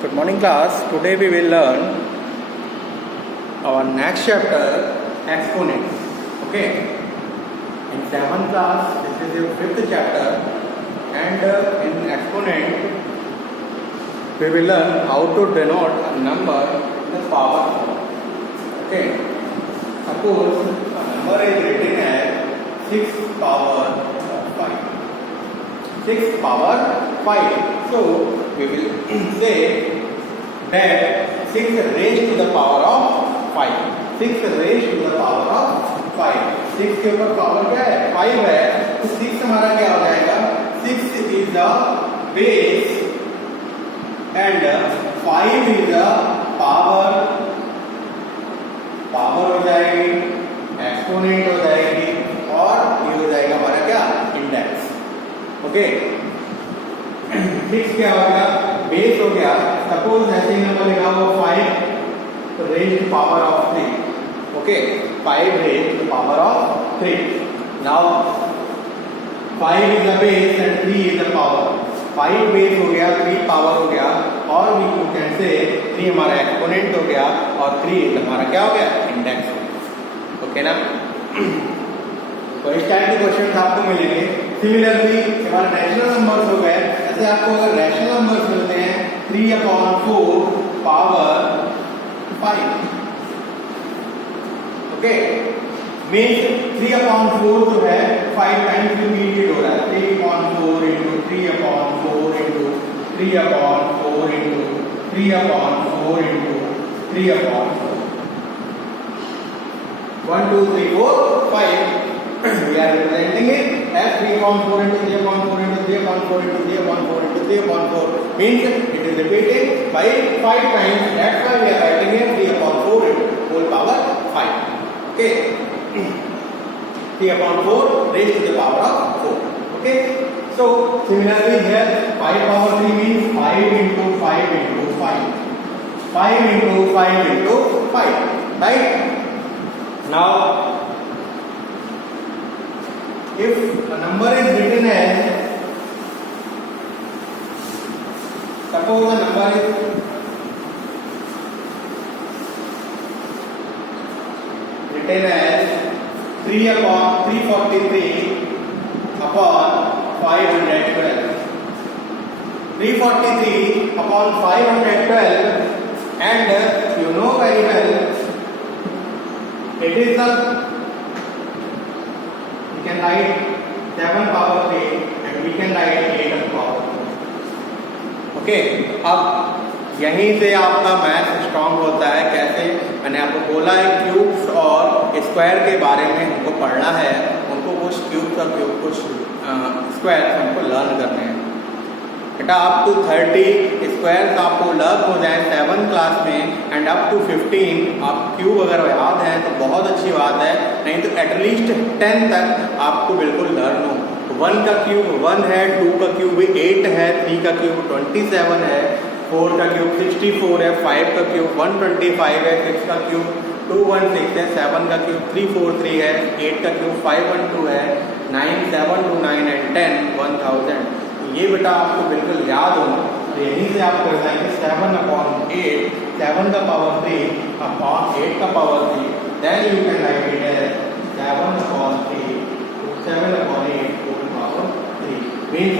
Good morning class. Today we will learn our next chapter, exponents. Okay. In 7th class, this is your 5th chapter, and in exponent we will learn how to denote a number in the power form. Okay. Suppose a number is written as 6 power 5. 6 power 5. So we will say that 6 raised to the power of 5. 6 raised to the power of 5. 6 के ऊपर power क्या है? 5 है. तो 6 हमारा क्या हो जाएगा? 6 is the base and 5 is the power. Power हो जाएगी, एक्सपोनेंट हो जाएगी और ये हो जाएगा हमारा क्या? इंडेक्स. ओके. 6 क्या हो गया? बेस हो गया. सपोज ऐसे ही नंबर लिखा हो 5 तो raised power of 3. Okay. 5 raised to the power of 3. Now 5 is the base and 3 is the power. 5 base हो गया, 3 पावर हो गया और we can say 3 हमारा एक्सपोनेंट हो गया और 3 हमारा क्या हो गया? इंडेक्स हो गया. ओके ना? तो इस टाइप के क्वेश्चन आपको मिलेंगे. सिमिलरली हमारे रैशनल नंबर्स हो गए. ऐसे आपको अगर रैशनल नंबर्स मिलते हैं 3/4 पावर 5. ओके. मीन्स 3/4 जो है 5 टाइम्स रिपीटेड हो रहा है. 3/4 into 3/4 into 3/4 into 3/4 into 3/4. 1 2 3 4 5. We are representing it as 3/4 into 3/4 into 3/4 into 3/4 into 3/4. Means it is repeated by 5 times. That's why we are writing it 3/4 into whole power 5. Okay. 3/4 raised to the power of 4. Okay. So similarly here 5 power 3 means 5 into 5 into 5. 5 into 5 into 5. Right? Now if a number is written as, suppose the number is written as 343 upon 512. 343 upon 512, and you know very well it is the, we can write 7 power 3 and we can write 8 power 4. Okay. अब यहीं से आपका math strong होता है. कैसे? मैंने आपको बोला है क्यूब्स और स्क्वायर के बारे में हमको पढ़ना है. उनको कुछ क्यूब्स और कुछ स्क्वायर हमको लर्न करने हैं. बेटा अप टू 30 स्क्वायर्स आपको लर्न हो जाए 7th क्लास में एंड अप टू 15 आप क्यूब अगर याद है तो बहुत अच्छी बात है. नहीं तो एटलीस्ट 10 तक आपको बिल्कुल लर्न हो. 1 का क्यूब 1 है, 2 का क्यूब 8 है, 3 का क्यूब 27 है, 4 का क्यूब 64 है, 5 का क्यूब 125 है, 6 का क्यूब 216 है, 7 का क्यूब 343 है, 8 का क्यूब 512 है, 9 729 एंड 10 1000. ये बेटा आपको बिल्कुल याद होना. तो यहीं से आप कर जाएंगे 7/8, 7 का पावर 3 अपॉन 8 का power 3. Then you can write it as 7/3 7/8 whole power 3. Means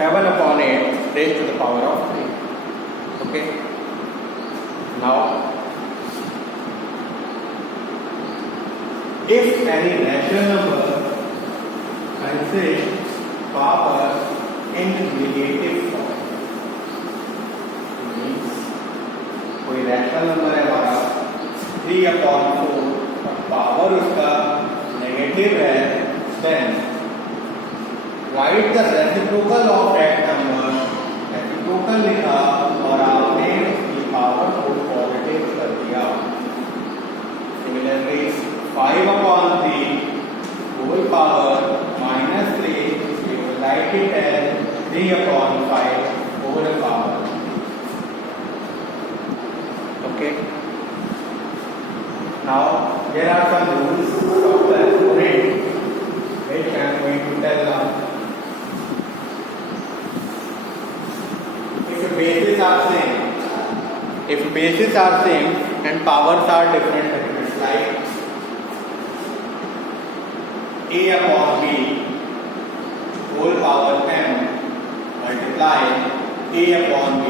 7/8 raised to the power of 3. Okay. Now, if any rational number consists power in negative form, means कोई रैशनल नंबर है हमारा 3/4 और power उसका negative है, then write the reciprocal of that number. Reciprocal लिखा और आपने उसकी पावर को पॉजिटिव कर दिया. Similarly 5/3 whole power -3, you will write it as 3/5 whole power. Okay. Now there are some rules of the exponent which I am going to tell now. bases are same, if bases are same and powers are different, like a upon b whole power m multiply a upon b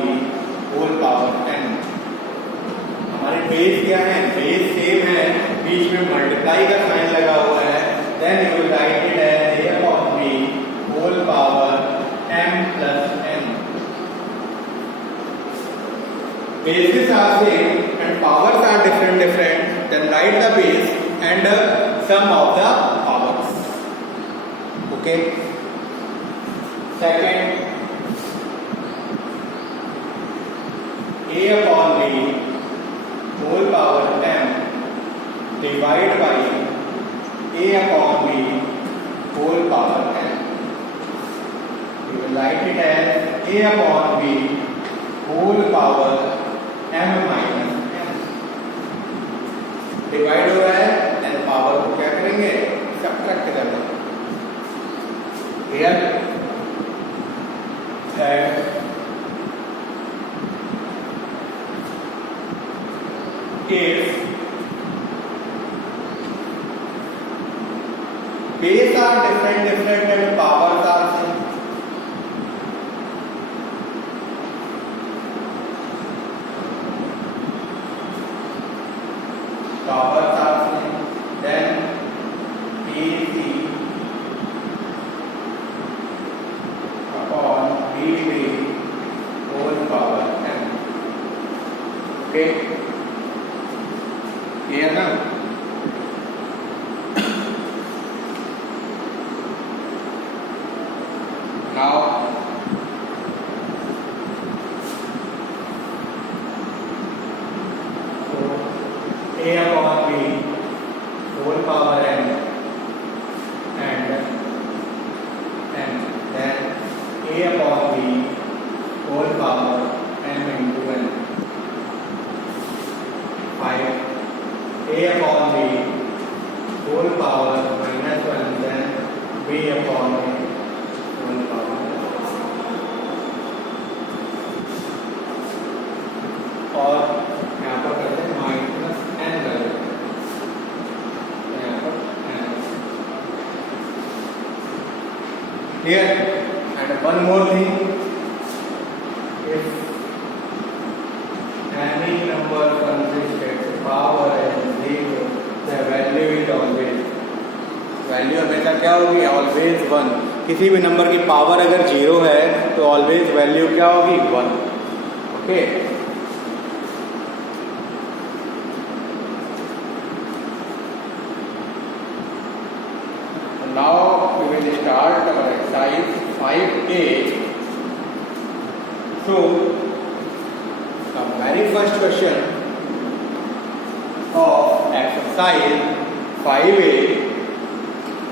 whole power n. हमारे base क्या है, base same है, बीच में multiply का sign लगा हुआ है, then you will write it as a upon b whole power m plus n. Bases are same and powers are different, then write the base and sum of the powers. Okay. Second, a upon b whole power m divide by a upon b whole power n. You will write it as a upon b whole power m minus n. Divide हो रहा है, and power को क्या करेंगे, subtract करना. Clear? if base are different and powers are same, powers are same, then BC upon BB whole power n. Okay, clear now? Now a upon b whole power n and n, then a upon b whole power m into n. 5 a upon b whole power minus 1, then b upon a whole power. और यहाँ पर करते हैं minus n करें, यहाँ पर n. Clear? And one more thing, if any number consists power and 0, the value is always, value हमेशा क्या होगी, ऑलवेज 1. किसी भी नंबर की पावर अगर 0 है तो ऑलवेज वैल्यू क्या होगी, 1. Okay. Now we will start our exercise 5A. So the very first question of exercise 5A,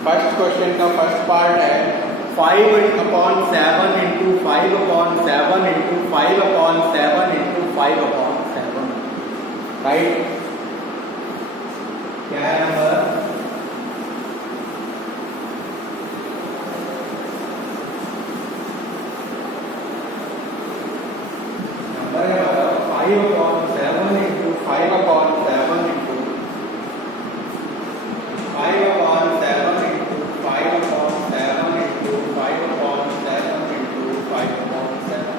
first question का फर्स्ट पार्ट है 5/7 into 5/7 into 5/7 into 5/7. राइट? क्या है नंबर? नंबर है 5/7 into 5/7 into 5/7 into 5/7 into 5/7 into 5/7.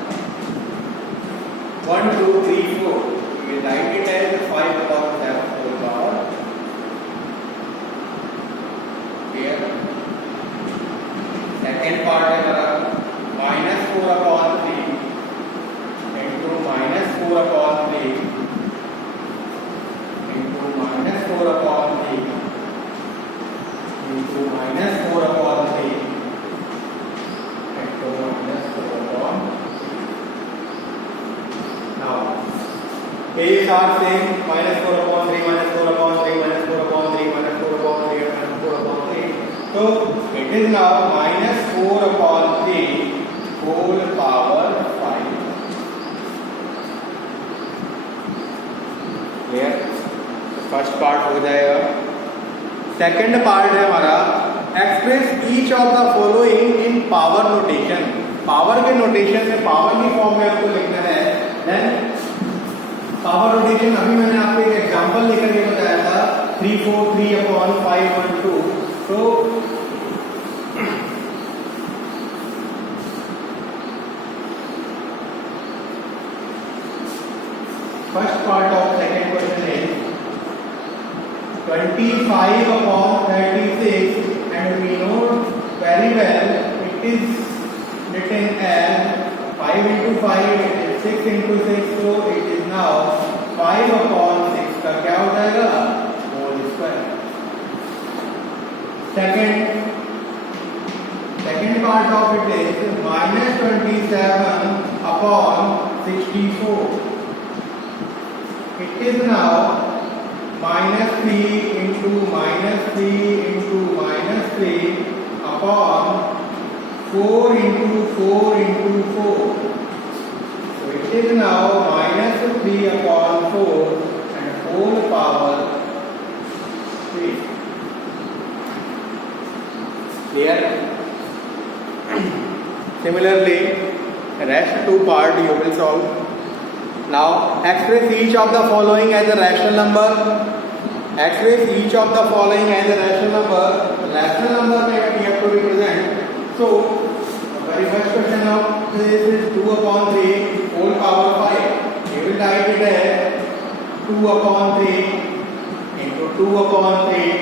1, 2, 3, 4. We will write it as 5/7 whole power. Here. Second part है हमारा -4/3 into -4/3 into -4/3 into -4/3 into -4/3. Now A's are same, -4/3 -4/3 -4/3 -4/3 -4/3. So it is now -4/3 whole power 5. Clear? First part हो जाएगा. Second part है हमारा express each of the following in power notation. Power के notation में power की form में आपको लिखना है इक्वेशन अभी मैंने आपको एक एग्जांपल लेकर के बताया था 3/4 तो first part of second question is 25/36 and we know very well it is written as 5 into 5 it is 6 into 6 so it is now 5/6 का क्या हो जाएगा whole square. second part of it is -27/64 it is now -3 into -3 upon 4 into 4 into 4 so it is now -3/4 and whole power 3 clear। Similarly rest two part you will solve। Now express each of the following as a rational number। Express each of the following as a rational number। Rational number that we have to represent। So very first question of this is 2/3 whole power 5। We will write it as 2/3 into 2/3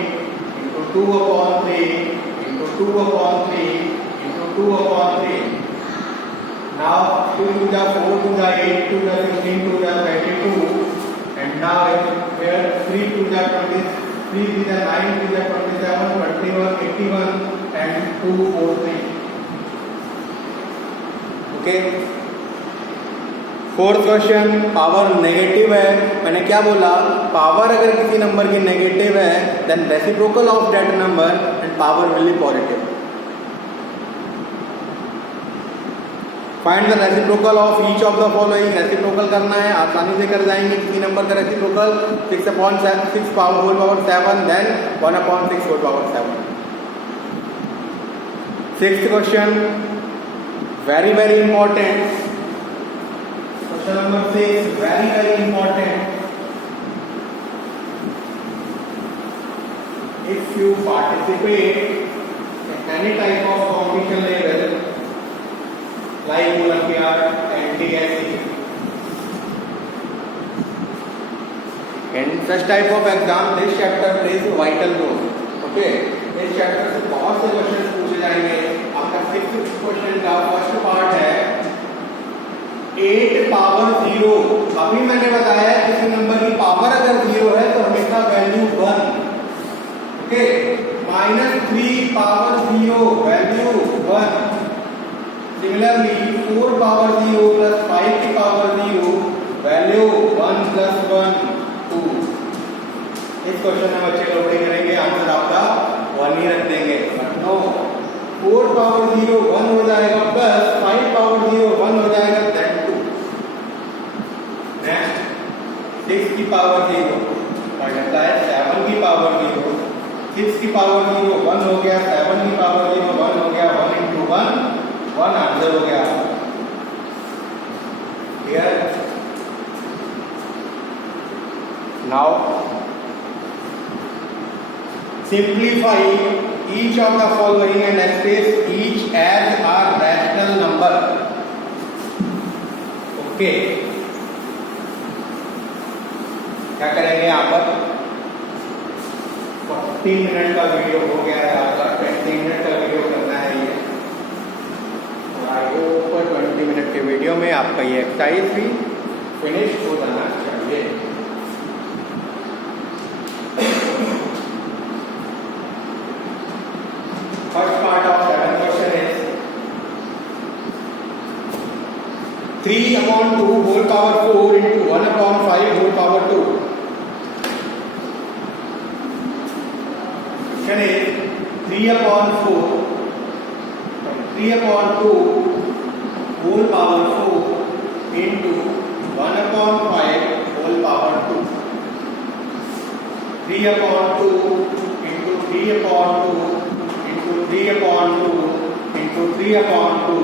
into 2/3 into 2/3 into 2/3। Now 2 to the 4 to the 8 to the 16 to the 32 and now here 3 to the 20 3 to the 9 to the 27 21 81 and 243 okay. Fourth question power negative है। मैंने क्या बोला power अगर किसी number की negative है then reciprocal of that number and power will be positive. Find the reciprocal of each of the following. Reciprocal करना है आसानी से कर जाएंगे किसी नंबर का reciprocal 6/6 whole power 7 then 1/6 whole power 7। Sixth question very very important question number 6 very very important if you participate in any type of competition level like Olympiad and NTSC in such type of exam this chapter plays a vital role okay। इस chapter से बहुत से question पूछे जाएंगे। आपका sixth question का first part है 8/0। अभी मैंने बताया किसी नंबर की पावर अगर 0 है तो हमेशा value 1 okay -3/0 value 1। Similarly 4/0 plus 5/0 value 1 + 1 2। इस क्वेश्चन में बच्चे लोग करेंगे आंसर आपका 1 ही रख देंगे बट नो 4/0 1 हो जाएगा प्लस 5/0 1 हो जाएगा दैट 2। नेक्स्ट 6/0 मल्टीप्लाई 7/0 6/0 1 हो गया 7/0 1 हो गया 1 into 1 1 आंसर हो गया clear. Now simplify each of the following and express each as a rational number okay। क्या करेंगे यहाँ पर 40 मिनट का वीडियो हो गया है आपका 20 मिनट का वीडियो करना है ये आई होप 20 मिनट के वीडियो में आपका ये एक्सरसाइज भी फिनिश हो जाना चाहिए। First part of seventh question is 3/2 whole power 4 into 1/5 whole power 2। Question is 3/4 3/2 whole power 4 into 1/5 whole power 2। 3/2 into 3/2 into 3/2 into 3/2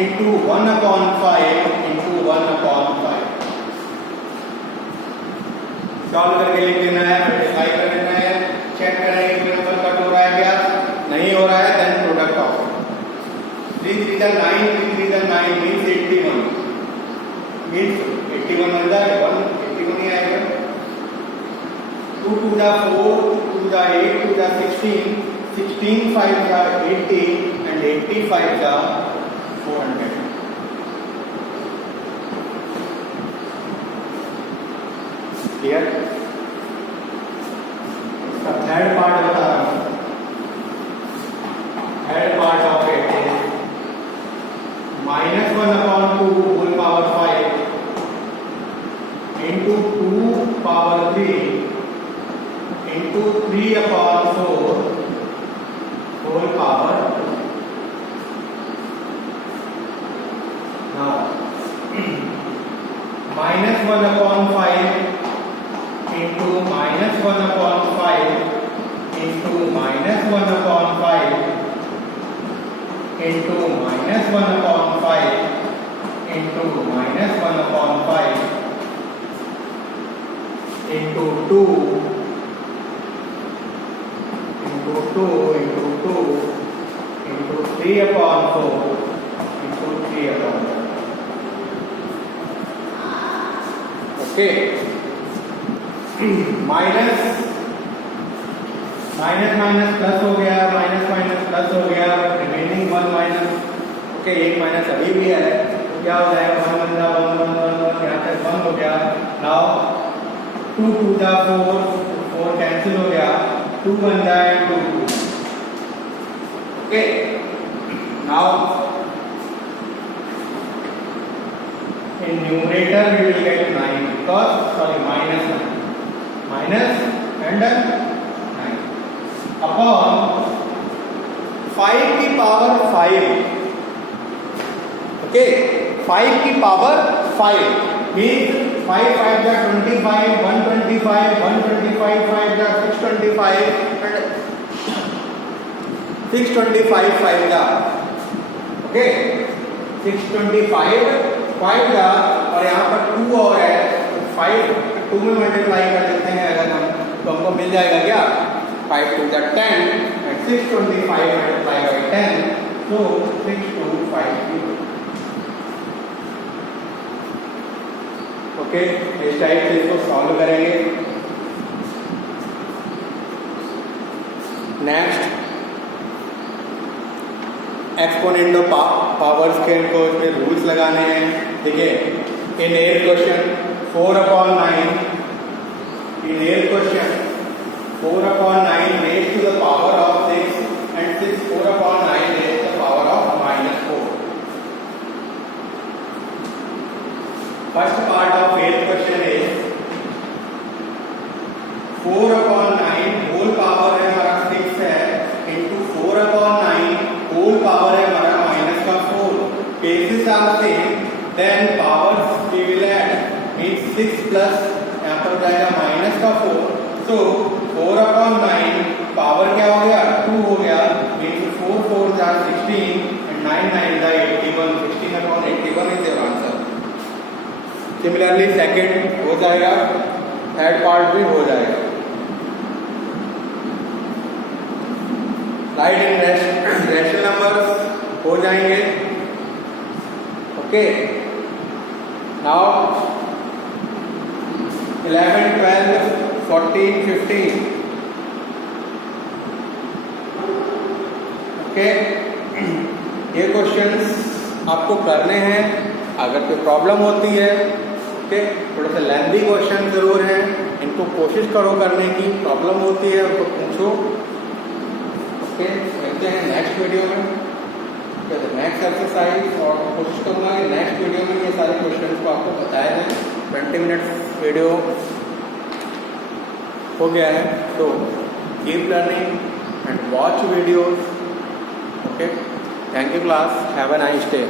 into 1/5 into 1/5। Solve करके लिख देना है, मल्टीप्लाई कर देना है, चेक करेंगे कि नंबर कट हो रहा है क्या, नहीं हो रहा है, देन प्रोडक्ट ऑफ 3 3 जा 9, 3 3 जा 9 मीन्स 81, मीन्स 81 बन जाएगा, 81 ही आएगा। 2 2 जा 4, 2 जा 8, 2 जा 16, 16 5 जा 80 and 85 जा 400। क्लियर? थर्ड पार्ट बता रहा हूं, third part of it is -1/2 whole power 5 into 2 power 3 into 3/4 whole power 2। now -1/5 into -1/5 into -1/5 into -1/5 into -1/5 into 2 into 2 into 2 into 3/4 into 3/4। Okay, minus minus plus हो गया, माइनस प्लस हो गया, remaining 1 minus. Okay, एक minus अभी भी है, तो क्या हो जाएगा, 1 बन जा 1 1 1 1 यहाँ तक 1 हो गया। नाउ 2 2 जा 4, 4 कैंसिल हो गया, 2 बन जाए 2 2। Okay, now in numerator we will get 9 because minus and 9 upon 5 की पावर 5। ओके, 5 की पावर 5 means 5 5 जा 25, 125, 125 5 जा 625 and 625 5 जा। ओके, 625 5 का और यहाँ पर 2 और है, 5 2 में मल्टीप्लाई कर देते हैं अगर हम, तो हमको मिल जाएगा क्या, 5 2 जा 10 and 625 multiply by 10, so 6250। Okay, इस टाइप से इसको सॉल्व करेंगे। नेक्स्ट एक्सपोनेंट ऑफ पावर्स के इनको इसमें रूल्स लगाने हैं। देखिए, in our question 4/9, in our question 4/9 raise to the power of 6 and 4/9 raise to the power of -4। First part of our question is 4/9 whole power है हमारा 6 है इंटू 4/9 होल पावर है हमारा -4। Cases are same, then powers we will add, means 6 plus यहाँ पर जाएगा -4, सो 4/9 power क्या हो गया 2 हो गया, मींस 4 4 जा 16 and 9 9 जा 81, 16/81 is your answer. Similarly second हो जाएगा, थर्ड पार्ट भी हो जाएगा। राइट इन रेशनल नंबर्स हो जाएंगे। Okay, now 11 12 14 15। ओके, ये क्वेश्चंस आपको करने हैं। अगर कोई प्रॉब्लम होती है, ओके, थोड़ा सा लेंथी क्वेश्चन जरूर है, इनको कोशिश करो करने की, प्रॉब्लम होती है उनको पूछो। ओके, मिलते हैं नेक्स्ट वीडियो में, नेक्स्ट एक्सरसाइज, और कोशिश करूँगा कि नेक्स्ट वीडियो में ये सारे क्वेश्चन को आपको बताया जाए। 20 मिनट वीडियो हो गया है, तो keep learning and watch videos. Okay, thank you class, have a nice day.